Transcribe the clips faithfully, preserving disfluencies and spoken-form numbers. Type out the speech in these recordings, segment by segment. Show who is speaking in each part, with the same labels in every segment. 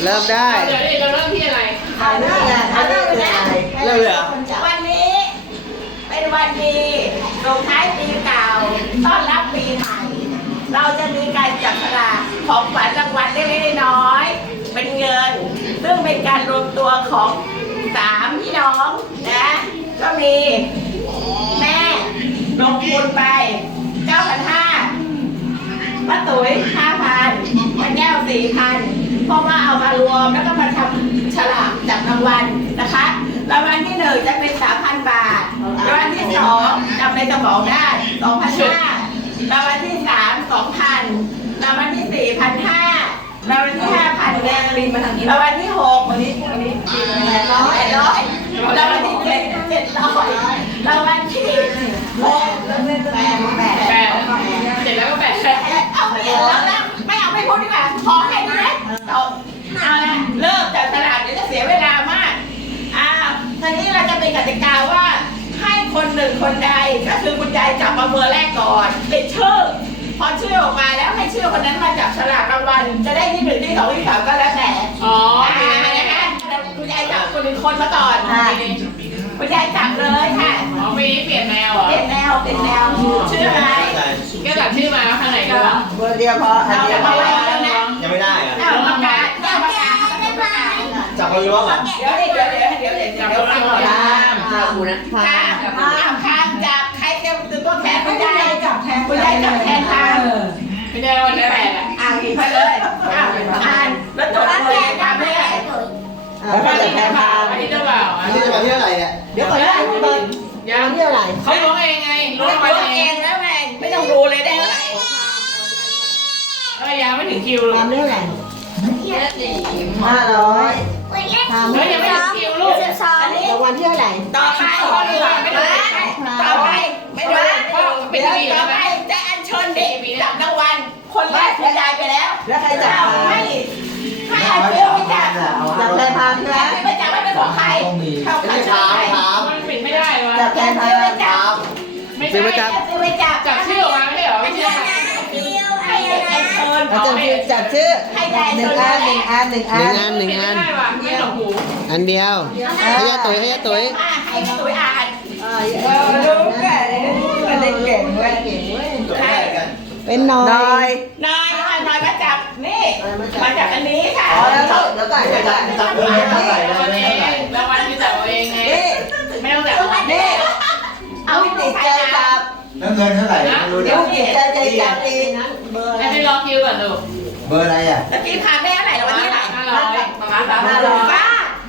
Speaker 1: เริ่มได้
Speaker 2: เดี๋ยวนี้เราเริ่มที่อะไร
Speaker 3: เอาเรื่องเอาเรื่องนะ
Speaker 1: เริ่มเลยเหรอ
Speaker 3: วันนี้เป็นวันดีส่งท้ายปีเก่าต้อนรับปีใหม่ เราจะมีการจับฉลากของขวัญรางวัลเล็กๆน้อยๆเป็นเงิน ซึ่งเป็นการรวมตัวของสามพี่น้องนะก็มีแม่ลงทุนไปเก้าพันห้าป้าตุ๋ยห้าพันป้าแก้วสี่พันเพราะว่าเอามารวมแล้วก็มาทำฉลากจับรางวัลนะคะรางวัลที่หนึ่งจะเป็นสามพันบาทรางวัลที่สองจำในสมองได้สองพันห้ารางวัลที่สามสองพันรางวัลที่สี่พันห้ารางวัลที่ห้าพันแดงลินมาทางนี้รางวัลที่หกวันนี้วันนี้แปดร้อยแปดร้อยรางวัลที่เจ็ดเจ็ดร้อยรางวัลที่หกแปดแปด
Speaker 2: แปดเสร็จแล้วก็แปด
Speaker 3: เอาไปแล้วนะไม่เอาไม่พูดดีกว่าขอแค่นี้นะเอาเอาละเริ่มจากตลาดเดี๋ยวจะเสียเวลามากอ่าทีนี้เราจะเป็นกติกาว่าให้คนหนึ่งคนใดก็คือคุณยายจับมาเบอร์แรกก่อนติดชื่อพอชื่อออกมาแล้วให้ชื่อคนนั้นมาจับฉลากรางวัลจะได้ที่หนึ่งที่สองที่สามก็แล้วแต่
Speaker 2: อ๋อ
Speaker 3: อ่านะคะคุณยายจับคนหนึ่งคนมาก่อนคุณยายจับเลยค่ะ
Speaker 2: อ๋อปีนี้เปลี่ยนแนวเหรอ
Speaker 3: เปลี่ยนแนวเปลี่ยนแนวชื่ออะไร
Speaker 2: ก็จับชื่อมาข้างไหนกันวะ
Speaker 4: เบอร์เดียวพออัน
Speaker 3: เรา
Speaker 4: เดีย
Speaker 3: จะ
Speaker 4: ว
Speaker 3: มาไว้แล้วนะ
Speaker 1: ยังไม่ได้อะ
Speaker 3: เอาประกาศเอาประกาศเอาประกาศ
Speaker 1: จับคนล้วงเหรอ
Speaker 3: เดี๋ยวเดี๋ยวเดี๋ยวเดี๋ยวเดี๋ยวเดี๋ยว
Speaker 2: จับ
Speaker 3: เดี๋ยว
Speaker 2: ตัว
Speaker 3: ฟัง
Speaker 2: เรา
Speaker 3: ก่อน
Speaker 2: ก่อน
Speaker 3: นะ
Speaker 4: ข้ามกูนะ
Speaker 3: ข้ามข้ามข้ามจับใครจะเป็นตัวแทนคุณยายจับแทนคุณยายจับแทนทาง
Speaker 2: ไม่ได้วันที่แปดอ่ะ
Speaker 3: อ่านอีกไปเลยอ่านอ่านแล้วจดเลยตามเลย
Speaker 4: แล้วก็
Speaker 2: วัน
Speaker 4: จะ
Speaker 2: ที่
Speaker 4: แท
Speaker 2: จะ
Speaker 4: น
Speaker 2: เปล่า
Speaker 4: ทาง
Speaker 2: วันที่จะเปล่า
Speaker 1: อันนี้จะมาที่เท่าไหร่เนี่ย
Speaker 4: เดี๋ยวก่อนนะเปิด
Speaker 2: ยัง
Speaker 4: เที่ยวไหร่
Speaker 2: เขาล้วงเองไงล้วง
Speaker 3: ไม่
Speaker 2: มา
Speaker 3: ตัว
Speaker 2: เอ
Speaker 3: เอง งแล้วแม่ไม่ต้องดูเลยได้เท่าไหร่
Speaker 2: ก็ยังไม่ถึงคิวลู
Speaker 4: ตาก มเรื่องไหร่ห้าร้อยทำ
Speaker 2: เฮ้ยยังไม่ถึงคิวลูก
Speaker 4: รางวัลที่เท่าไหร่
Speaker 3: ต่อไปต่อไปไม่ดูเดี๋ยวต่อไปจะอัญเชิญเด็กจับรางวัลคนแรกคุณยายไปแล้ว
Speaker 4: แล้วใครจับ
Speaker 3: ให้ให้อัญเชิญไปจับ
Speaker 4: จับแทนทางใช่ไหม
Speaker 3: ให้ไปจับไม่เป็นของใครเข้า
Speaker 1: ไม่
Speaker 3: ใคร
Speaker 1: ใช่
Speaker 3: ชื่อ
Speaker 1: ถาม
Speaker 3: ใคร
Speaker 1: ถาม
Speaker 2: มันปิดไม่ได้วะ
Speaker 4: จับแทนทาง
Speaker 3: ไปจับ
Speaker 2: ไม่
Speaker 1: ซื้อมา
Speaker 2: ได้
Speaker 1: จับ
Speaker 3: ไปจับ
Speaker 2: จับชื่อออกมาไม่ได้เหรอไม่ใช่
Speaker 3: ให้เด็กอัญเชิญ
Speaker 4: เราจะจับชื่อหนึ่งอันหนึ่งอันหนึ่ง
Speaker 1: ห
Speaker 4: อั
Speaker 1: นึ่
Speaker 4: น
Speaker 1: งอันหนึ่งอัน
Speaker 2: ไม่ได้ว่ะไม่หลงหู
Speaker 1: อันเดียวให้ยาตุ๋ยให้ยาตุ๋ย
Speaker 3: ให้ตุ๋ยอ่าน
Speaker 4: เรารู้แก่เด็กเก่งเว้ยเก่งเว้ย
Speaker 3: ใคร
Speaker 4: เป็นน้อย
Speaker 3: นายค่ะนายมาจับนี่มาจับอันนี้ค่ะ
Speaker 4: อ๋อแล้วแล้วก่อนแล้วก่อน
Speaker 1: จับเงินให้เท่าไหร่
Speaker 2: รางวัลเองรางวัลที่จับเอาเองไง
Speaker 4: นี่
Speaker 2: ไม่ต้องจับ
Speaker 4: นี่
Speaker 3: เอา
Speaker 4: ลูก
Speaker 3: ติ
Speaker 4: ติ
Speaker 3: ด
Speaker 4: ด
Speaker 3: ใจ
Speaker 4: ใจ
Speaker 3: จั
Speaker 4: จั
Speaker 3: บบ
Speaker 5: แล้วเงินเท่าไหร่ไม่รู้
Speaker 4: ลู
Speaker 5: เนี่ย
Speaker 4: กติดใจใจจับดีเบอร์อะไร
Speaker 2: ให้รอคิวก่อนลูก
Speaker 5: เบอร์อะไรอ่ะ
Speaker 3: ตะกี้ผ่านได้เท่าไหร่แล้ววันนี้ไหน
Speaker 2: ห้าร้อยประมาณสาม
Speaker 4: ห้า
Speaker 2: ร้
Speaker 4: ร้
Speaker 2: อ
Speaker 4: อย ย
Speaker 3: ป้าก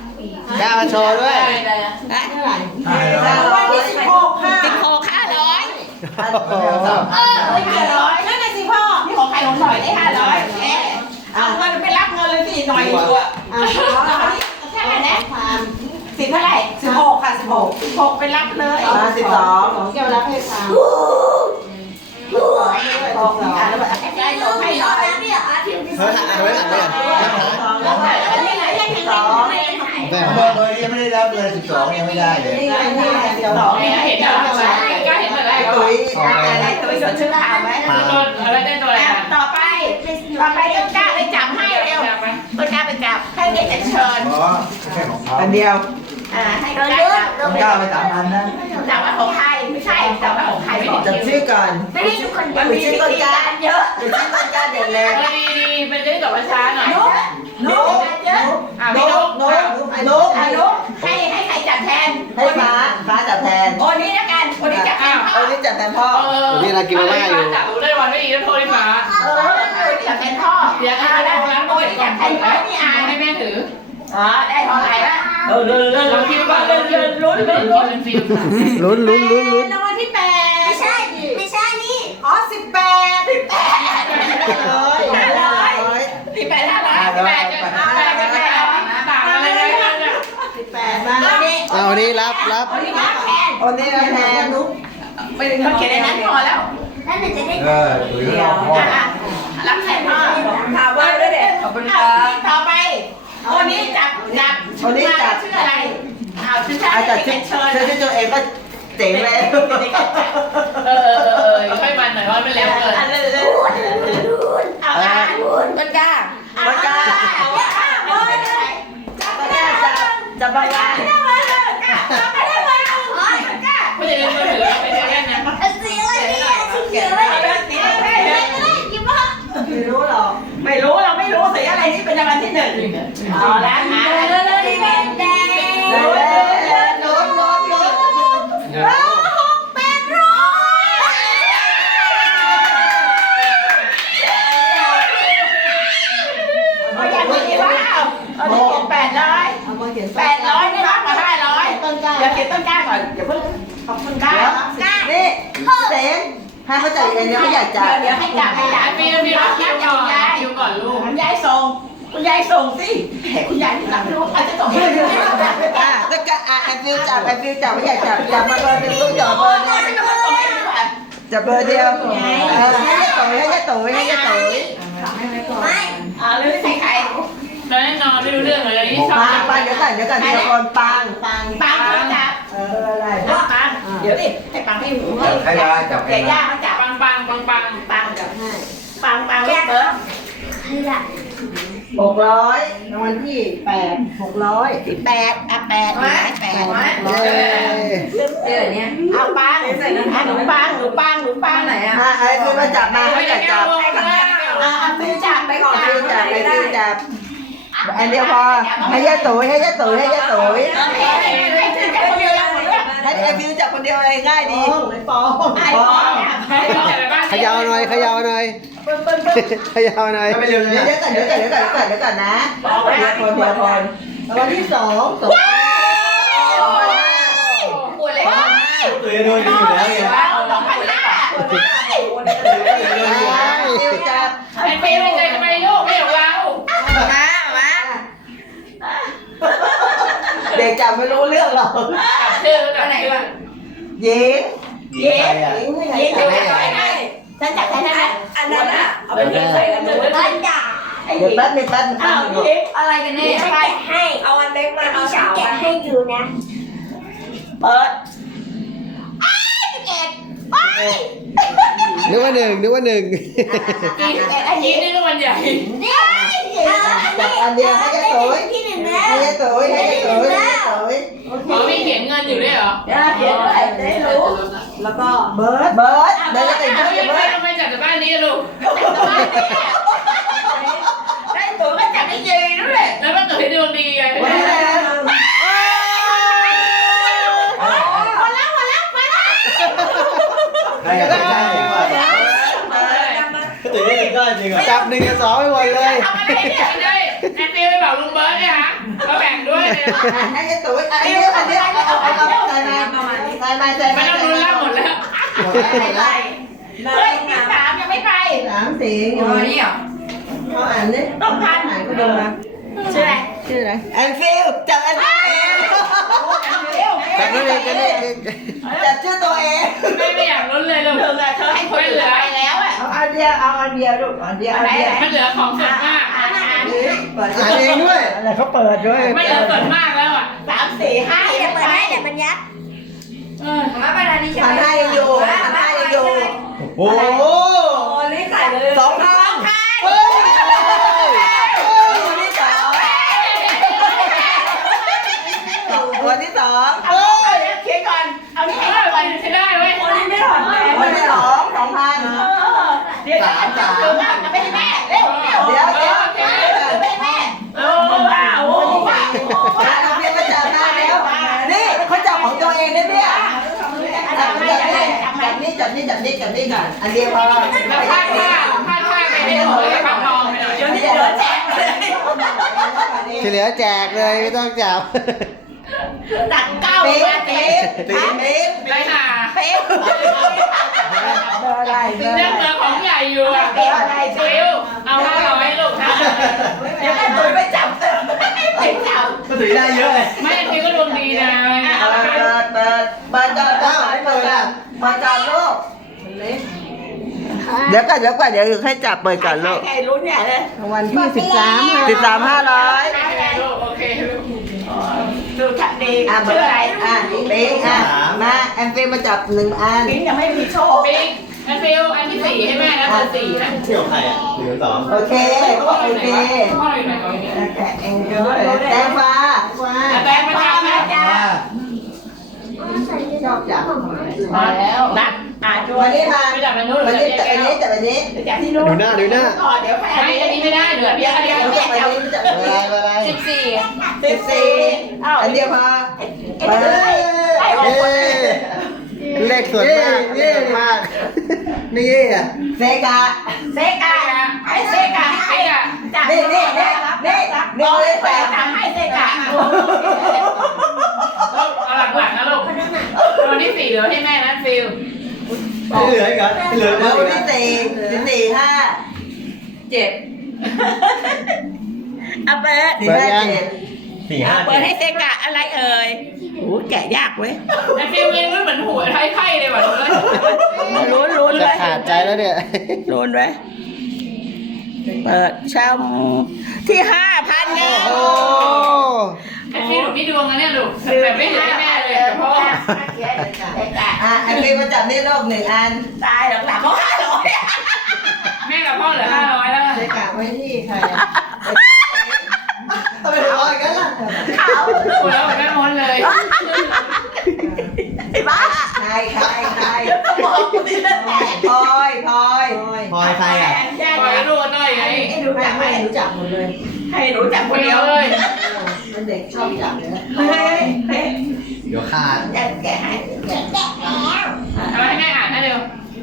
Speaker 1: ล้ามาโชว์ด้วย
Speaker 2: ได้ได้
Speaker 4: เท่าไหร่
Speaker 5: ห้าร้อย
Speaker 4: ห้าร้อยสิบหกค่ะ
Speaker 3: สิบหกห้าร้อย
Speaker 1: โอ้โห
Speaker 3: เออห้าร้อยนั่นน่ะสิพ่อนี่ของใครของหน่อยได้ห้าร้อยแค่เอาเงินไปรับเงินเลยสิหน่อยอยู่อ่ะ
Speaker 4: อ่า
Speaker 3: เอานี่แค่ไหนนะสิบเท่าไหร่สิบหกค่ะสิบหกสิบหกไปรับเลย
Speaker 4: มาสิบสองของเกี่ยวรับให้ทางหกสอง
Speaker 3: อ่าแล้วแบบใกล้ๆส่งให้หน่อย
Speaker 1: เฮ้ยอ่านไว้อ่านไว้ก่อน
Speaker 3: แล้วไหนแล้วนี่ไหนเลขสอง
Speaker 1: แม่
Speaker 5: เบอร์เบอร์นี้ยังไม่ได้รับเลยสิบสองยังไม่ได้เลย
Speaker 4: นี่ไงนี่ไงเดี๋ยว
Speaker 3: สอง
Speaker 2: เห็นเห็นแล้วก็เห็นหมดแล้ว
Speaker 4: ตุ๋ย
Speaker 3: อะไรตัวส่วนชื่อถามไหม
Speaker 2: โดนอะไรได้ตัวอะไร
Speaker 3: อ่ะต่อไปต่อไปต้นกล้าไปจับให้เร็วต้นกล้าไปจับให้เด็กเชิญ
Speaker 5: อ๋อแค่ของเขา
Speaker 4: อันเดียว
Speaker 3: อ่าให้ต้นกล้าจับ
Speaker 5: ต้องก้าวไปสามพันนะ
Speaker 3: จับว่าของใครไม่ใช่จับว่าของใครไม่ถึง
Speaker 4: จับชื่อก่อน
Speaker 3: ไม่ได้ทุกคนมันมีชื่อต้นกล้าเยอะ
Speaker 4: จับชื่อต้นกล้าเด่นเลย
Speaker 2: ดีดีเป็นได้กับประชาหน่อย
Speaker 3: นุ๊กนุ๊กเยอะ
Speaker 2: อ่ะ
Speaker 4: น
Speaker 2: พี่
Speaker 4: ก
Speaker 2: นุ๊ก
Speaker 4: นกนก
Speaker 3: อ่ะนุ๊กให้ให้ใครจับแทน
Speaker 4: ให้ฟ้าฟ้าจับแทน
Speaker 3: โอ้นี้แล้วกันคนนี้จับแทนพ่อ
Speaker 4: เอานี้จับแทนพ่อ
Speaker 2: เออจับรู้ได้วันไม่ดีแล้วโทรที่ฟ้า
Speaker 3: เออคนนี้จับแทนพ่อ
Speaker 2: เดี๋ยวให้
Speaker 3: อ่า
Speaker 2: แล้
Speaker 3: แล้ว ว
Speaker 2: แล้ว
Speaker 3: โอ้นี้จับแทนพ่อนี่อ่าน
Speaker 2: ให้แม่ถือ
Speaker 3: อ๋อได้เท่าไหร่ละ
Speaker 4: เออเดินเดิน
Speaker 2: เราคิดว่าเล่นเล่นลุ้นลุ้นลุ้นเป็นฟิล
Speaker 1: ลุ้นลุ้นลุ้นลุ้น
Speaker 3: รางวัลที่แปดไม่ใช่ไม่ใช่นี่
Speaker 4: อ๋อสิบแปดสิบแปดร้อย
Speaker 3: ห้าร้อย
Speaker 4: ร้อย
Speaker 3: สิบแปดห้าร้อยสิบแปด
Speaker 2: แม่ก็แม่ต่างอะไรเลยเนี่ย
Speaker 4: สิบแปดมา
Speaker 3: อันนี้
Speaker 1: เอาอันนี้รับรับ
Speaker 3: อันนี้รับแทน
Speaker 4: คนนี้เราแทนนุ๊ก
Speaker 3: ไม่ได้เขียนในนั้นพอแล้ว
Speaker 6: นั่นจะได้
Speaker 5: เออตุ๋ยรอบพ่อ
Speaker 3: อ่ะรับแทนพ่อ
Speaker 4: ถามว่าด้วยเด็กขอบคุณค
Speaker 3: เอา
Speaker 4: รับ
Speaker 3: ต่อไปคนนี้จับจับ
Speaker 4: คนนี้จับ
Speaker 3: ชื่ออะไรเอาชื่อชา
Speaker 4: อาจ
Speaker 3: ติ
Speaker 4: จะ
Speaker 3: เชิ
Speaker 4: ชื่อ
Speaker 3: ญเชิญ
Speaker 4: ชื่อตัวเองก็เจ๋งเลย
Speaker 2: เออเออเออค่อยมันหน่อยว่าไม่เร็วเกิน
Speaker 3: เอาเลยเอาอ่าน
Speaker 4: ต้นกล้าต้นกล้า
Speaker 3: เอาอ่านจะบ้าบ้าได้ไหมกล้าไม่ได้ไหมกล้า
Speaker 2: ไม่ได้เล่นมือถือไปเล่นนะ
Speaker 4: สีอะไรเนี่ยสีเขียวอะไรสีอะไรยิ้มว่าไม่รู้หรอก
Speaker 3: ไม่รู้เราไม่รู้สีอะไรนี่เป็นรางวัลที่หนึ่งเอาละหาเลยเลยเลยแดงแดงโน้ตโน้ตโน้ตหกแปดร้อยเอาอย่างนี้ว่าเอาที่หกแปดร้อย
Speaker 4: เอามาเขียน
Speaker 3: แปดร้อยนี่รับมาห้าร้อย
Speaker 4: ต้นกล้า
Speaker 3: เดี๋ยวเก็บต้นกล้าก่อนเดี๋ยวเพิ่งขอบคุณกล้า
Speaker 4: นี่เซนให้เขาจับเองเนี่ยไม่อยากจับ
Speaker 3: เดี๋ยวให้จับให้จับ
Speaker 2: มีมีรับคิวก่อนคิวก่อนลูก
Speaker 3: คุณยายส่งคุณยายส่งสิคุณยายที่รับไม่รู้อาจจะส่งให้
Speaker 4: อ่ะต้นกล้าอ่ะแอนฟิวจับแอนฟิวจับไม่อยากจับจับมาเบอร์หนึ่งลูกจับเบอร์หนึ่ง
Speaker 3: ไม่ต้องส่งให้ดีกว่า
Speaker 4: จับเบอร์เดียวเออให้ยายตุ๋ยให้ยายตุ๋ยให้ยายตุ๋ย
Speaker 3: อ่าหรือใครใคร
Speaker 2: ตอนนั้นนอนไม่รู้เรื่องเลยนี่ชอบ
Speaker 4: ปังปังเดี๋ยวก่อนเดี๋ยวก่อนทีละคนปังปัง
Speaker 3: ปังจับ
Speaker 4: เอออะไร
Speaker 3: ปังเดี๋ยวดิให้ปังให้หนู
Speaker 5: จับใครได้จับใคร
Speaker 3: แก่ย่า
Speaker 5: ได้
Speaker 3: มาจับ
Speaker 2: ปังปังปังปัง
Speaker 3: ปังจับให้ปังปังลูกเบิร์ด
Speaker 4: หกร้อยรางวัลที่แปดหกร้อย
Speaker 3: แปดอ่ะแปดไหมแปด
Speaker 1: เย้
Speaker 4: เออเนี่ย
Speaker 3: เอาปังอ่ะหนูปังหนูปังหนูปังไหนอ่ะ
Speaker 4: อ่ะไอ้ฟิวมาจับมาให้อยากจับ
Speaker 3: อ่ะฟิวจับไปก่อน
Speaker 4: ฟิวจับไปฟิวจับอันเดียวพอให้ยายตุ๋ยให้ยายตุ๋ยให้ยายตุ๋ย
Speaker 3: ให้ให้ให้ฟิวจับคนเดียวยังหมดเลย
Speaker 4: ให้ไอ้ฟิวจับคนเดียวเลยง่ายดีไม่ปอง
Speaker 3: ไอ้ป้องจับ
Speaker 2: ให้ลูกแต่ละบ้าน
Speaker 1: เขยาวหน่อยเขยาวหน่อยเขยาวหน่อย
Speaker 5: ไม่เร็วเลย
Speaker 4: เดี๋ยวเดี๋ยวก่อนเดี๋ยวก่อนเดี๋ยวก่อนเดี๋ยวก่อนเดี๋ยวก่อนนะเดี๋ยวคนเดียวคนรางวัลที่สองสอง
Speaker 3: ปวดเลย
Speaker 5: ตัวโดนอยู่แล้วไง
Speaker 3: สองพันห้า
Speaker 4: ฟิวจับ
Speaker 2: ไอ้ปีไม่ใจทำไมลูกไม่ของเรา
Speaker 3: มามา
Speaker 4: เด็กจับไม่รู้เรื่องหรอก
Speaker 2: จับชื่อจับชื่อ
Speaker 4: หญิง
Speaker 3: เย็น
Speaker 4: หญิงไม่ไง
Speaker 3: เย็น
Speaker 4: จั
Speaker 3: จะ
Speaker 4: บ
Speaker 3: ไปไหนฉันจับใครได้ไหมอันนั้นอ่ะเอาไปทิ้งใส่กันหนูฉันจับไอ้
Speaker 4: เดี๋ยวแป๊บนึงแป๊บนึง
Speaker 3: อ้าวทิ้งอะไรกันเนี่ยใครให้เอาอันเล็กมาเอาสาวมาให้ดูนะเปิดอ้าวสิบเอ็ดไป
Speaker 1: นึกว่าหนึ่งนึกว่าหนึ่ง
Speaker 3: กี่สิบเอ็ดไอ้
Speaker 2: ยี
Speaker 3: ยี่
Speaker 2: นี่ก็มันใหญ่
Speaker 3: เนี่ย
Speaker 4: จับอันเดียวให้ยายตุ๋ย
Speaker 3: ที่หนึ่งนะ
Speaker 4: ให้ยายตุ๋ยให้ยายตุ๋ยให้ยายตุ๋ย
Speaker 2: หมอมีเขียนเงินอยู่ด้วยเหรอ
Speaker 3: เดี๋ยวเขียนด้วยจะได้รู้
Speaker 4: แล้วก็เบิร์ดเบิร์ดเดี๋ยวจะติด
Speaker 2: ทำ
Speaker 4: เบิร์ด
Speaker 2: ไม
Speaker 4: เบิร์ด
Speaker 2: ทำไมจับแต่บ้านนี้ลูก
Speaker 3: ได้ตัวก็จับได้ยีด้วย
Speaker 2: แล้วมันเกิดให้ดวงดีไง
Speaker 4: วันนี้นะ
Speaker 3: มาแล้วมาแล้วมาแล้ว
Speaker 5: ใครอยากได้ดีกว่าตัวนี้ได้จริงอ่ะ
Speaker 1: จับหนึ่งกับสองไปหมดเลย
Speaker 3: ทำอะไรเนี่ย
Speaker 2: ไม่ได้แอนฟิวไปบอกลุงเบิร์ดเนี่ยฮะมาแบ่งด้วยเลย
Speaker 4: ให้ยายตุ๋ยอันนี้อันนี้เอาเอาเอาเอาใส่มาใส่มาใส่มา
Speaker 2: ไม่ต้องรุนแรงหมดแล้ว
Speaker 4: หมดแล้วหมดแล้ว
Speaker 3: เฮ้ยที่สามยังไม่ไป
Speaker 4: สามสี่อยู่นี่เหรอเขาอ่านนี่
Speaker 3: ต้องพัน
Speaker 4: อ่านก็ดูมา
Speaker 3: ชื่ออะไร
Speaker 4: ชื่ออะไรแอนฟิลจับแอนฟิล
Speaker 3: เร็ว
Speaker 1: จับนั่นเองกันเอง
Speaker 4: จับชื่อตัวเอง
Speaker 2: ไม่ไม่อยากลุ้นเลยลูก
Speaker 3: เธออะเธอให้คนอื่นไปแล้วอะ
Speaker 4: เอาอันเดียวเอาอันเดียวลูกอันเดียวอันเดียว
Speaker 2: มันเหลือของส่วนมาก
Speaker 3: อ่านอ่าน
Speaker 4: เปิด
Speaker 1: อ่านเองด้วย
Speaker 4: อะไรเขาเปิดด้วย
Speaker 2: ไม่เหลือส่วนมากแล้วอ่ะ
Speaker 3: สามสี่ห้ายังไป
Speaker 2: เออ
Speaker 4: พันห้ายังอยู่พันห้ายังอยู่
Speaker 5: โอ้โห
Speaker 4: สองพัน
Speaker 1: เฮ้ย
Speaker 4: วันที่สองวันที่สอง
Speaker 3: เอาเอาเขียนก่อนเอานี่
Speaker 2: เอ
Speaker 3: ให้
Speaker 2: อ
Speaker 3: ก่อน
Speaker 2: ใช้ได้เว้ย
Speaker 3: คนนี้ไม่ถอดแม่
Speaker 4: วันที่สองสองพัน
Speaker 3: เดี๋ยวสามสามเดี๋ยวจะไม่ให้แม่เร็วเร็ว
Speaker 4: เดี๋ยวเดี๋ยว
Speaker 3: ไม่ให้แม่โอ้ว้าวโอ้ว้าว
Speaker 4: เราเรียนมาจับมาแล้ว นี่เขาจับของตัวเองนะเนี่ยจับจับนี่จับนี่จับนี่จับนี่จับนี่ก่อนอันเดียวพอ
Speaker 2: แล้วพลาดท่าพลาดท่าไปให้หมดเลยพักมองไปหน่อย
Speaker 3: เดี๋ยวนี้เดี๋ยวแจกเลย
Speaker 1: ที่เหลือแจกเลยไม่ต้องจับ
Speaker 3: ตัดเก้า
Speaker 4: ปี๊
Speaker 3: มา
Speaker 4: บ
Speaker 3: เต็
Speaker 4: ปี๊
Speaker 3: ม
Speaker 4: บปี๊บ
Speaker 2: ไปหา
Speaker 3: เป๊ะ
Speaker 4: เบอร์อะไรเบอร์
Speaker 2: เรื่อง
Speaker 4: อะไร
Speaker 2: เงินของใหญ่อยู่อ่ะฟิวเอาห้าร้อยลูกนะ
Speaker 3: เดี๋ยวแม่ตุ๋ยไปจับเติมไปจับ
Speaker 5: ก็ถือได้เยอะเลย
Speaker 2: ไม่ฟิวก็ดวงดีนะ
Speaker 4: เปิดเปิดเปิดเปิดจอดเอ้าเปิดอ่ะเปิดจอดลูกเดี๋ยวก่อนเดี๋ยวก่อนเดี๋ยวให้จับเปิดก่อนลูก
Speaker 3: ใครลุ้นเนี่ยเลย
Speaker 4: รางวัลที่สิบสามสิบสามห้าร้อย
Speaker 2: โอเคลูก
Speaker 3: ดูทันดี
Speaker 4: อ่ะ
Speaker 3: ชื่ออะไร
Speaker 4: อ่ะปิ๊งอ่ะมาแอนฟิลมาจับหนึ่งอัน
Speaker 3: มิ้นยังไม่มีโชค
Speaker 2: ปิ๊กอันฟิวอันที่สี่ให้แม่นะเบอร์สี่นะ
Speaker 5: เที่ยวใครอ่ะหรือสอง
Speaker 4: โอเคเขาบอกโอเค
Speaker 2: พ่ออยู่ไหนก่อนเนี่ย
Speaker 4: แกะเองแตงฟ้าฟ้า
Speaker 2: แบงค์มามาแล้ว
Speaker 3: นัดอ่ะช่ว
Speaker 4: วั
Speaker 3: ย
Speaker 4: นนี้มา
Speaker 2: ไม่จับมันนู้นหรื
Speaker 4: วั
Speaker 2: อน จับ
Speaker 4: นี้
Speaker 2: เจ๊
Speaker 4: จับ
Speaker 2: แก้
Speaker 4: วัน
Speaker 2: ว
Speaker 4: นี้จับวันนี้
Speaker 3: จับที่นู่น
Speaker 1: ดูหน้าดูหน้า
Speaker 3: ก่อนเดี๋ยวไปอัน
Speaker 2: ไม่
Speaker 3: นี้
Speaker 2: อันนี้ไม่ได้เหลือเพียงอันเดียว
Speaker 4: จับวันนี้จับ
Speaker 1: อะไรอะไร
Speaker 2: สิบสี่
Speaker 4: สิบสี่อันเดียวพอ
Speaker 3: ไปเลยไปออก
Speaker 1: เย้
Speaker 3: คนเลย
Speaker 1: เลขสวยมากเลขสวยมาก
Speaker 5: นี่ยี่อ่ะ
Speaker 4: เซกา
Speaker 3: เซกาไอ้เซกา
Speaker 2: ใครอ่ะ
Speaker 3: จับ
Speaker 4: นี่นี่นี่นี่นี่เลยแปด
Speaker 3: ทำให้เซกา
Speaker 2: เอาหลังๆนะลูกวันที่สี่เหลือให้แม่นะฟิล
Speaker 5: เหลืออีกเหรอเหลือ
Speaker 4: แล้ว
Speaker 5: อี
Speaker 4: วัน
Speaker 5: ก
Speaker 4: ที่สี่สิบสี่ห้า
Speaker 2: เจ็ด
Speaker 3: เอาเปิด
Speaker 4: สี่ห้าเจ็ด
Speaker 5: สี่ห้า
Speaker 3: เปิดให้เซกาอะไรเอ่ยโอ้แกะยากเว้ย
Speaker 2: ไอ้ฟิลยังรู้เหมือนหัวไทยไพ่เลยว่ะลูกเลย
Speaker 3: ลุ้นลุ้น
Speaker 1: จะ
Speaker 3: เลย
Speaker 1: ขาดใจแล้วเนี่ย
Speaker 3: ลุ้นไว้เปิดช่องที่ห้าพันหนึ่ง
Speaker 1: โอ้
Speaker 2: ไอ้ฟิลหนูมีดวงนะเนี่ยลูกแบบไม่เหลือให้แม่เลยพ่อ
Speaker 4: อ่ะไอ้ปีมาจับนี่โลกหนึ่งอัน
Speaker 3: ตายหลังๆเขาห้าร้อย
Speaker 2: แม่กับพ่อเหลือห้าร้อยแล้ว
Speaker 4: เซกาไว้ที่ใคร
Speaker 5: ทำไมถึงร้อยกันล่ะ
Speaker 3: เขา
Speaker 2: หัวเราะแม่มดเลย
Speaker 3: ไอ้บ้า
Speaker 4: ใครใครใคร
Speaker 3: สมองกูนี่แล้วแตก
Speaker 4: พลอยพลอย
Speaker 5: พลอยใครอ่ะ
Speaker 3: แย่
Speaker 2: ปล่อย
Speaker 3: นะ
Speaker 2: ลูกหน่อยไง
Speaker 3: ให้รู้จักไหม
Speaker 4: รู้จักหมดเลย
Speaker 3: ให้รู้จักค
Speaker 2: คน
Speaker 3: น
Speaker 2: เดี
Speaker 3: เดี
Speaker 2: ย
Speaker 3: ยว ว
Speaker 2: เลย
Speaker 4: มันเด็กชอบจับเลยนะ
Speaker 3: เฮ้ยเฮ้ย
Speaker 5: เดี๋ยวขาด
Speaker 3: แกะแกะให้แกะแกะแล้ว
Speaker 2: เอาให้แม่อ่านให้เร็ว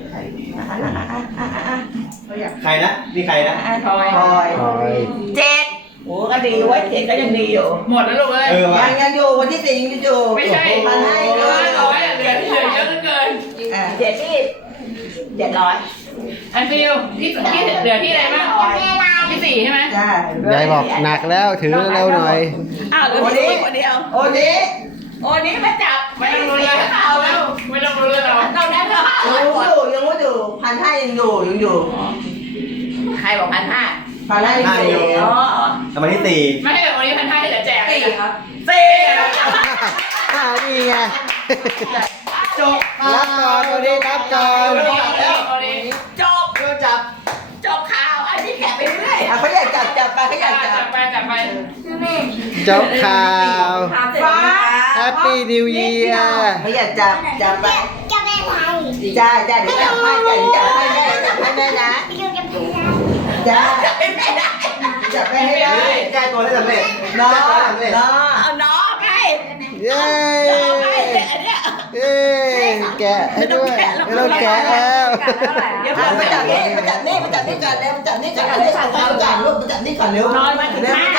Speaker 5: ใครนะนี่ใครนะ
Speaker 2: พลอย
Speaker 4: พลอย
Speaker 1: คอย
Speaker 3: เจ็ดโอ้ก็ดีไว้เจ็ดก็ยังดีอยู่
Speaker 2: หมดแล้วลูกเลย
Speaker 5: เออว่ะ
Speaker 4: ยังยังอยู่วันที่สี่ยังอยู่
Speaker 2: ไม่ใช่
Speaker 4: พันให้
Speaker 2: เหลื
Speaker 4: ด้
Speaker 2: อ
Speaker 4: วย
Speaker 2: ร้อยอ่ะเหลือเหลือเยอะเกิน
Speaker 4: อ่ะ
Speaker 3: เจ็ดที่เจ็ดร้อย
Speaker 2: ไอ้ฟิลที่ที่เหลือที่อะไรบ้างที่สี่ใช่ไหม
Speaker 4: จ้าย
Speaker 1: ายบอกหนักแล้วถือเร็วๆหน่อย
Speaker 3: อ้าวเหลือคนนี้คนเดียว
Speaker 4: โอ้นี้
Speaker 3: โอ้นี้มาจับ
Speaker 2: ไม่ต้องรู้เลย
Speaker 3: เอา
Speaker 2: เอา
Speaker 3: แล้
Speaker 2: แล้ว วไม่ต้องรู้เลยเรา
Speaker 3: เราได้เท่าห้า
Speaker 4: ยัง
Speaker 3: ร้อย
Speaker 4: ไม่
Speaker 3: คน
Speaker 4: อยู่ยังไม่อยู่พันห้ายังอยู่ยังอยู่
Speaker 3: ใครบอกพันห้า
Speaker 4: พันห้ายังอยู่
Speaker 3: อ๋อ
Speaker 5: ทำไมที่สี่
Speaker 2: ไม่ให้แบบวันนี้พันห้าที่เหลือแจก
Speaker 3: สี่ครับสี่
Speaker 1: อ้าวนี่ไง
Speaker 5: จบ
Speaker 1: รับก่อนวันนี้รับก่อน
Speaker 3: จบ
Speaker 5: เริ่มจับ
Speaker 3: จบข่าวอันนี้แกะไปเรื่อย
Speaker 4: อ่ะเขาอยากจับจับไปเขาอยากจั
Speaker 2: จั
Speaker 4: บบ
Speaker 2: ไปจับไป
Speaker 1: จบข่าว
Speaker 3: ฟ้า
Speaker 1: Happy New Year
Speaker 4: เขาอยากจับจับไปจ้าจ้าเดี๋ยวจับให้จ้าเดี๋ยวจับให้ได้จับให้ได้นะจ้าจับไปให้ได้
Speaker 5: แก้ตัวได้สำเร็จ
Speaker 4: น้อ
Speaker 5: แก้ตัวได้สำเร็จ
Speaker 4: น้อ
Speaker 3: เอาน้องให้
Speaker 1: เย้
Speaker 3: น้องให้แต่อันเนี้ย
Speaker 1: เย้แกะให้ด้วยไม่ต้องแกะแล้ว
Speaker 3: เดี๋ยว
Speaker 4: อ่ะ
Speaker 3: ผม
Speaker 4: มา
Speaker 3: มา
Speaker 4: จั
Speaker 3: จั
Speaker 4: บบ นี่
Speaker 3: นี่
Speaker 4: มาจับนี่มาจับนี่ก่อนเร็วมาจับนี่ก่อนเร็วจับก่อนจับลูกมาจับนี่ก่อนเร็วน
Speaker 3: อนมาถึงห้า